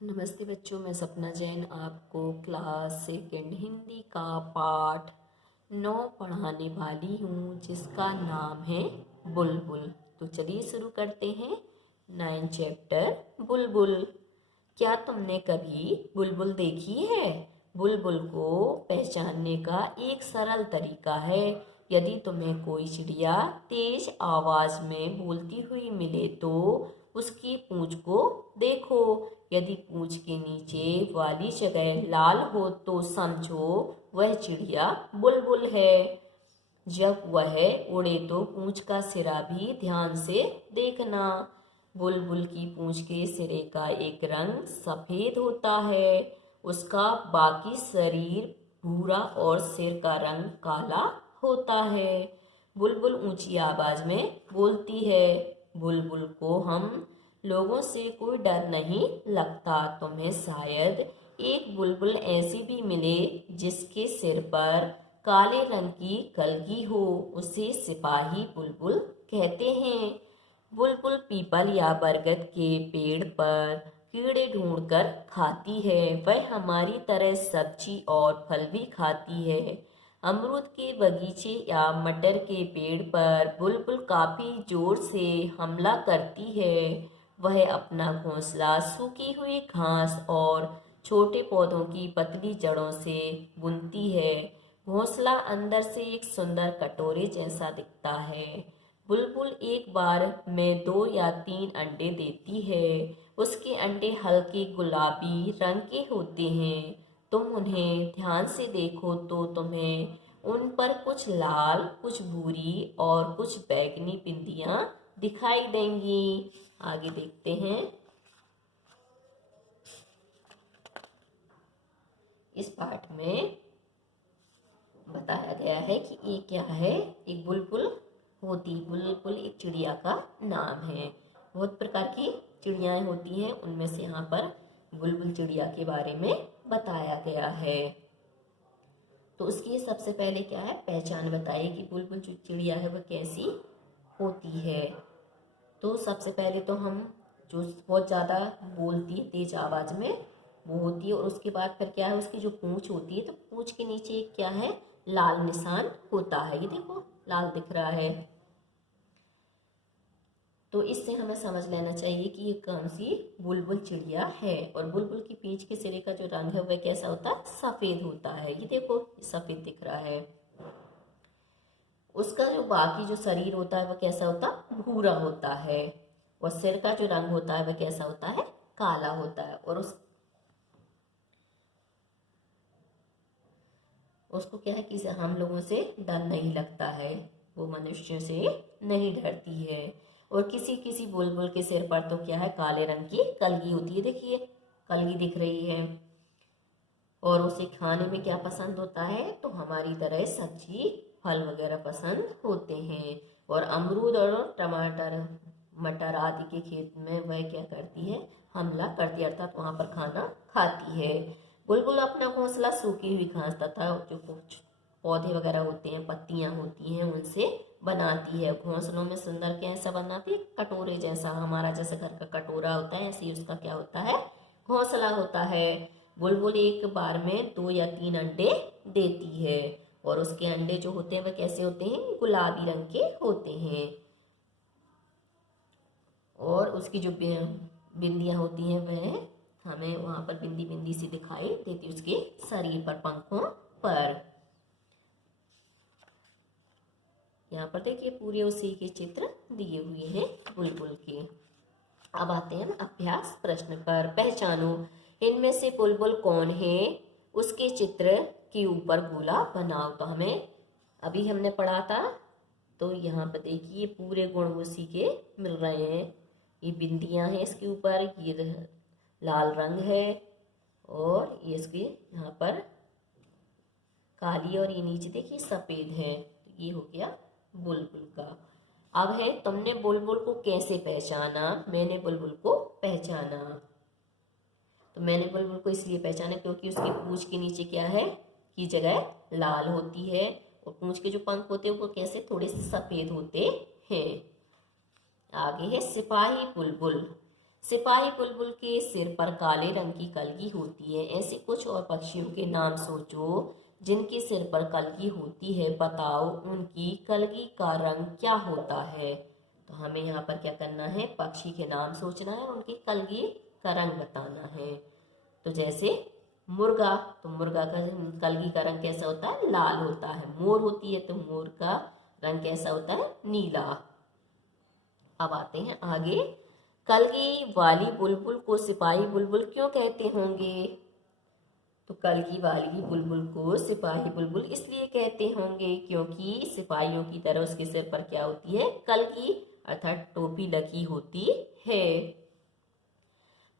नमस्ते बच्चों, मैं सपना जैन आपको क्लास सेकेंड हिंदी का पाठ 9 पढ़ाने वाली हूँ, जिसका नाम है बुलबुल। तो चलिए शुरू करते हैं। 9 चैप्टर बुलबुल। क्या तुमने कभी बुलबुल देखी है? बुलबुल को पहचानने का एक सरल तरीका है। यदि तुम्हें कोई चिड़िया तेज आवाज में बोलती हुई मिले तो उसकी पूंछ को देखो। यदि पूंछ के नीचे वाली जगह लाल हो तो समझो वह चिड़िया बुलबुल है। जब वह उड़े तो पूंछ का सिरा भी ध्यान से देखना। बुलबुल की पूंछ के सिरे का एक रंग सफेद होता है, उसका बाकी शरीर भूरा और सिर का रंग काला होता है। बुलबुल ऊंची आवाज में बोलती है। बुलबुल को हम लोगों से कोई डर नहीं लगता। तुम्हें शायद एक बुलबुल ऐसी भी मिले जिसके सिर पर काले रंग की कलगी हो, उसे सिपाही बुलबुल कहते हैं। बुलबुल पीपल या बरगद के पेड़ पर कीड़े ढूंढकर खाती है। वह हमारी तरह सब्जी और फल भी खाती है। अमरूद के बगीचे या मटर के पेड़ पर बुलबुल काफी जोर से हमला करती है। वह अपना घोंसला सूखी हुई घास और छोटे पौधों की पतली जड़ों से बुनती है। घोंसला अंदर से एक सुंदर कटोरे जैसा दिखता है। बुलबुल एक बार में 2 या 3 अंडे देती है। उसके अंडे हल्के गुलाबी रंग के होते हैं। तुम उन्हें ध्यान से देखो तो तुम्हें उन पर कुछ लाल, कुछ भूरी और कुछ बैंगनी बिंदियां दिखाई देंगी। आगे देखते हैं। इस पाठ में बताया गया है कि ये क्या है। एक बुलबुल बुलबुल एक चिड़िया का नाम है। बहुत प्रकार की चिड़ियाएं होती हैं, उनमें से यहाँ पर बुलबुल चिड़िया के बारे में बताया गया है। तो उसकी सबसे पहले क्या है, पहचान बताइए कि बुलबुल जो चिड़िया है वह कैसी होती है। तो सबसे पहले तो हम जो बहुत ज़्यादा बोलती है तेज आवाज़ में वो होती है, और उसके बाद फिर क्या है, उसकी जो पूंछ होती है तो पूंछ के नीचे क्या है, लाल निशान होता है। ये देखो लाल दिख रहा है। तो इससे हमें समझ लेना चाहिए कि ये कौन सी बुलबुल चिड़िया है। और बुलबुल की पीठ के सिरे का जो रंग है वह कैसा होता है, सफ़ेद होता है। ये देखो सफ़ेद दिख रहा है। उसका जो बाकी जो शरीर होता है वह कैसा होता है, भूरा होता है। और सिर का जो रंग होता है वह कैसा होता है, काला होता है। और उसको क्या है कि हम लोगों से डर नहीं लगता है, वो मनुष्यों से नहीं डरती है। और किसी किसी बुलबुल के सिर पर तो क्या है, काले रंग की कलगी होती है। देखिए कलगी दिख रही है। और उसे खाने में क्या पसंद होता है, तो हमारी तरह सब्जी फल वगैरह पसंद होते हैं। और अमरूद और टमाटर मटर आदि के खेत में वह क्या करती है, हमला करती है, अर्थात वहाँ पर खाना खाती है। बुलबुल अपना घोंसला सूखी हुई घास तथा जो पौधे वगैरह होते हैं, पत्तियां होती हैं, उनसे बनाती है। घोंसलों में सुंदर कैसा बनाती है, कटोरे जैसा। हमारा जैसे घर का कटोरा होता है, ऐसे ही उसका क्या होता है, घोंसला होता है। बुलबुल एक बार में 2 या 3 अंडे देती है। और उसके अंडे जो होते हैं वह कैसे होते हैं, गुलाबी रंग के होते हैं। और उसकी जो बिंदियां होती हैं वह हमें वहां पर बिंदी बिंदी सी दिखाई देती है उसके शरीर पर, पंखों पर। यहाँ पर देखिए पूरे उसी के चित्र दिए हुए हैं बुलबुल के। अब आते हैं अभ्यास प्रश्न पर। पहचानो, इनमें से बुलबुल कौन है? उसके चित्र के ऊपर गोला बनाओ। तो हमें अभी हमने पढ़ा था, तो यहाँ पर देखिए पूरे गुण उसी के मिल रहे हैं। ये बिंदियां हैं इसके ऊपर, ये लाल रंग है, और ये इसके यहाँ पर काली, और ये नीचे देखिए सफेद है। तो ये हो गया बुलबुल का। अब है, तुमने बुलबुल को कैसे पहचाना? मैंने बुलबुल को पहचाना। तो मैंने बुलबुल को इसलिए पहचाना क्योंकि उसकी पूंछ के नीचे क्या है, की जगह लाल होती है, और पूंछ के जो पंख होते हैं वो कैसे, थोड़े से सफेद होते हैं। आगे है सिपाही बुलबुल। सिपाही बुलबुल के सिर पर काले रंग की कलगी होती है। ऐसे कुछ और पक्षियों के नाम सोचो जिनके सिर पर कलगी होती है। बताओ उनकी कलगी का रंग क्या होता है। तो हमें यहाँ पर क्या करना है, पक्षी के नाम सोचना है और उनकी कलगी का रंग बताना है। तो जैसे मुर्गा, तो मुर्गा का कलगी का रंग कैसा होता है, लाल होता है। मोर होती है तो मोर का रंग कैसा होता है, नीला। अब आते हैं आगे, कलगी वाली बुलबुल को सिपाही बुलबुल क्यों कहते होंगे। तो कलगी वाली बुलबुल को सिपाही बुलबुल इसलिए कहते होंगे क्योंकि सिपाहियों की तरह उसके सिर पर क्या होती है, कलगी अर्थात टोपी लगी होती है।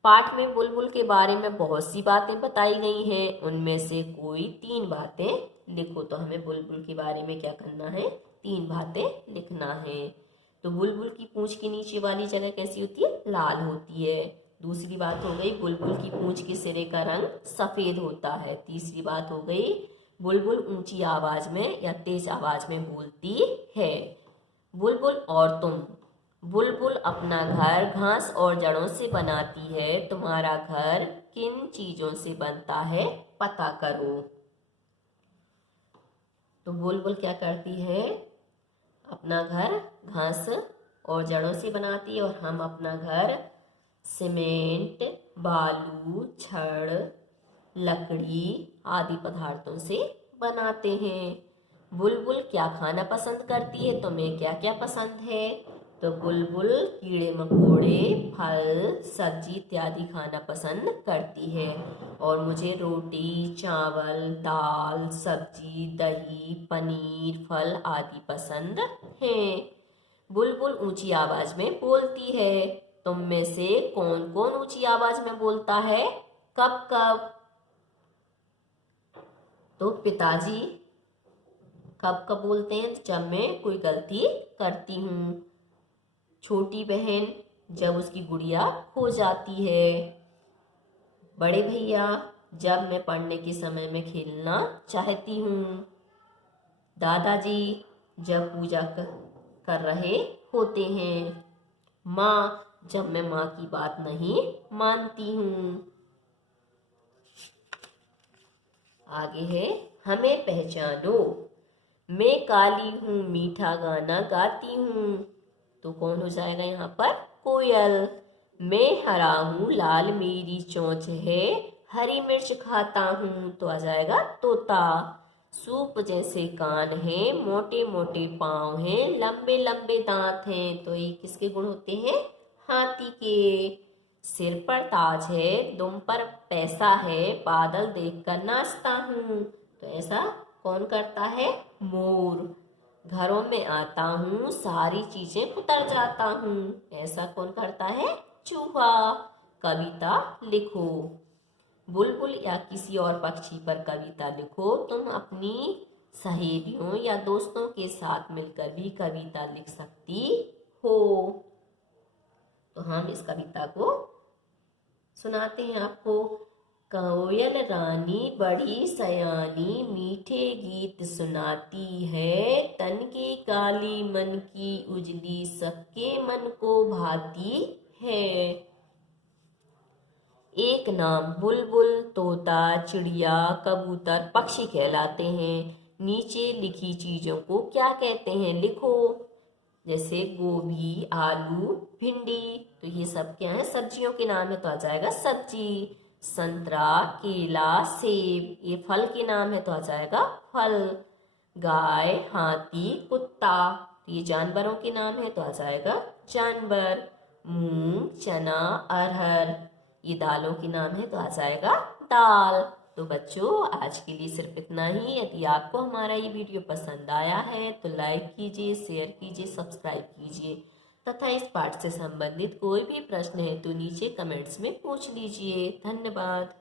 पाठ में बुलबुल के बारे में बहुत सी बातें बताई गई हैं, उनमें से कोई 3 बातें लिखो। तो हमें बुलबुल के बारे में क्या करना है, 3 बातें लिखना है। तो बुलबुल की पूंछ के नीचे वाली जगह कैसी होती है, लाल होती है। दूसरी बात हो गई, बुलबुल की पूंछ के सिरे का रंग सफेद होता है। तीसरी बात हो गई, बुलबुल ऊंची आवाज में या तेज आवाज में बोलती है। बुलबुल और तुम, बुलबुल अपना घर घास और जड़ों से बनाती है। तुम्हारा घर किन चीजों से बनता है, पता करो। तो बुलबुल क्या करती है, अपना घर घास और जड़ों से बनाती है और हम अपना घर सीमेंट, बालू, छड़, लकड़ी आदि पदार्थों से बनाते हैं। बुलबुल क्या खाना पसंद करती है, तुम्हें क्या क्या पसंद है। तो बुलबुल कीड़े मकोड़े, फल, सब्जी इत्यादि खाना पसंद करती है। और मुझे रोटी, चावल, दाल, सब्जी, दही, पनीर, फल आदि पसंद हैं। बुलबुल ऊंची आवाज में बोलती है। तुम में से कौन कौन ऊंची आवाज में बोलता है, कब कब। तो पिताजी कब कब बोलते हैं, जब मैं कोई गलती करती हूँ। छोटी बहन जब उसकी गुड़िया खो जाती है। बड़े भैया जब मैं पढ़ने के समय में खेलना चाहती हूँ। दादाजी जब पूजा कर रहे होते हैं। माँ जब मैं माँ की बात नहीं मानती हूँ। आगे है, हमें पहचानो। मैं काली हूँ, मीठा गाना गाती हूँ। तो कौन हो जाएगा यहाँ पर, कोयल। मैं हरा हूँ, लाल मेरी चोंच है, हरी मिर्च खाता हूँ। तो आ जाएगा तोता। सूप जैसे कान हैं, मोटे मोटे पाँव हैं, लंबे लंबे दांत हैं। तो ये किसके गुण होते हैं, हाथी के। सिर पर ताज है, दुम पर पैसा है, बादल देखकर नाचता हूँ। तो ऐसा कौन करता है, मोर। घरों में आता हूँ, सारी चीजें उतर जाता हूँ। ऐसा कौन करता है, चूहा। कविता लिखो। बुलबुल या किसी और पक्षी पर कविता लिखो। तुम अपनी सहेलियों या दोस्तों के साथ मिलकर भी कविता लिख सकती हो। तो हम इस कविता को सुनाते हैं आपको। कोयल रानी बड़ी सयानी, मीठे गीत सुनाती है, तन की काली मन की उजली, सबके मन को भाती है। एक नाम बुलबुल, तोता, चिड़िया, कबूतर, पक्षी कहलाते हैं। नीचे लिखी चीजों को क्या कहते हैं, लिखो। जैसे गोभी, आलू, भिंडी, तो ये सब क्या है, सब्जियों के नाम है। तो आ जाएगा सब्जी। संतरा, केला, सेब, ये फल के नाम है। तो आ जाएगा फल। गाय, हाथी, कुत्ता, तो ये जानवरों के नाम है। तो आ जाएगा जानवर। मूंग, चना, अरहर, ये दालों के नाम है। तो आ जाएगा दाल। तो बच्चों आज के लिए सिर्फ इतना ही। यदि आपको हमारा ये वीडियो पसंद आया है तो लाइक कीजिए, शेयर कीजिए, सब्सक्राइब कीजिए तथा इस पाठ से संबंधित कोई भी प्रश्न है तो नीचे कमेंट्स में पूछ लीजिए। धन्यवाद।